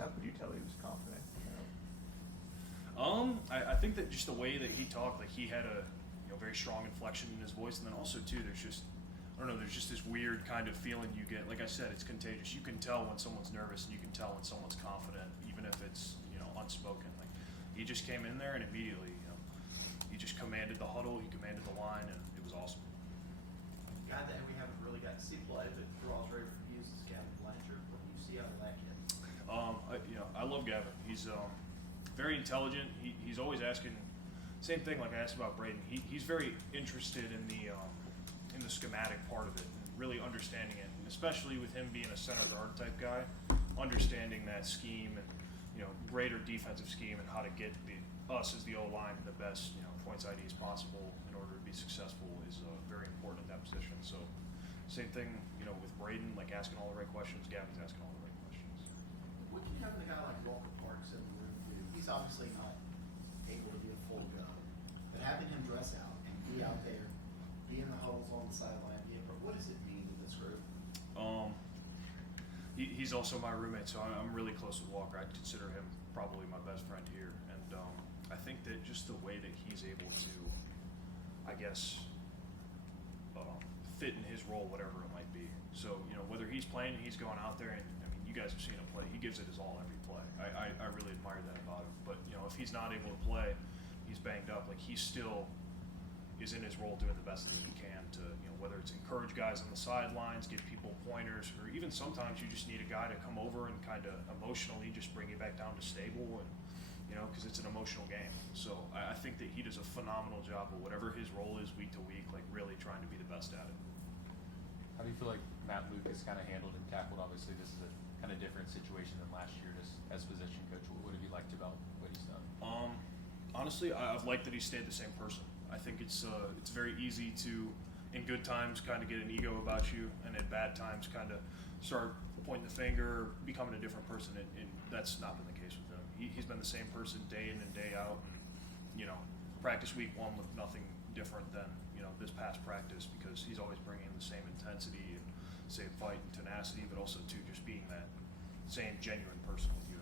how could you tell he was confident? I think that just the way that he talked, like he had a very strong inflection in his voice, and then also too, there's just there's just this weird kind of feeling you get. Like I said, it's contagious. You can tell when someone's nervous, and you can tell when someone's confident, even if it's unspoken. Like he just came in there and immediately, he just commanded the huddle, he commanded the line, and it was awesome. A guy that we haven't really got to see play, but draws very reviews is Gavin Blanchard. What do you see out of that kid? I love Gavin. He's very intelligent. He's always asking. Same thing like I asked about Braden. He's very interested in the schematic part of it, and really understanding it, and especially with him being a center guard type guy, understanding that scheme and greater defensive scheme and how to get us as the O-line the best points IDs possible in order to be successful is very important at that position. So same thing with Braden, like asking all the right questions. Gavin's asking all the right questions. What can having a guy like Walker Parks in the room do? He's obviously not able to be a full go, but having him dress out and be out there, be in the huddles on the sideline, what does it mean to this group? He's also my roommate, so I'm really close with Walker. I'd consider him probably my best friend here, and I think that just the way that he's able to, I guess, fit in his role, whatever it might be. So whether he's playing, he's going out there, and you guys have seen him play. He gives it his all every play. I really admire that about him. But if he's not able to play, he's banged up. Like he still is in his role doing the best that he can to whether it's encourage guys on the sidelines, give people pointers, or even sometimes you just need a guy to come over and kind of emotionally just bring you back down to stable, and because it's an emotional game. So I think that he does a phenomenal job of whatever his role is week to week, like really trying to be the best at it. How do you feel like Matt Lucas kind of handled and tackled? Obviously, this is a kind of different situation than last year. Just as position coach, what have you liked about what he's done? Honestly, I've liked that he stayed the same person. I think it's very easy to, in good times, kind of get an ego about you, and at bad times, kind of start pointing the finger, becoming a different person. And that's not been the case with him. He's been the same person day in and day out. And, practice week one looked nothing different than this past practice, because he's always bringing the same intensity and same fight and tenacity, but also too just being that same genuine person with you.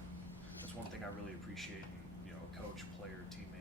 That's one thing I really appreciate in a coach, player, teammate.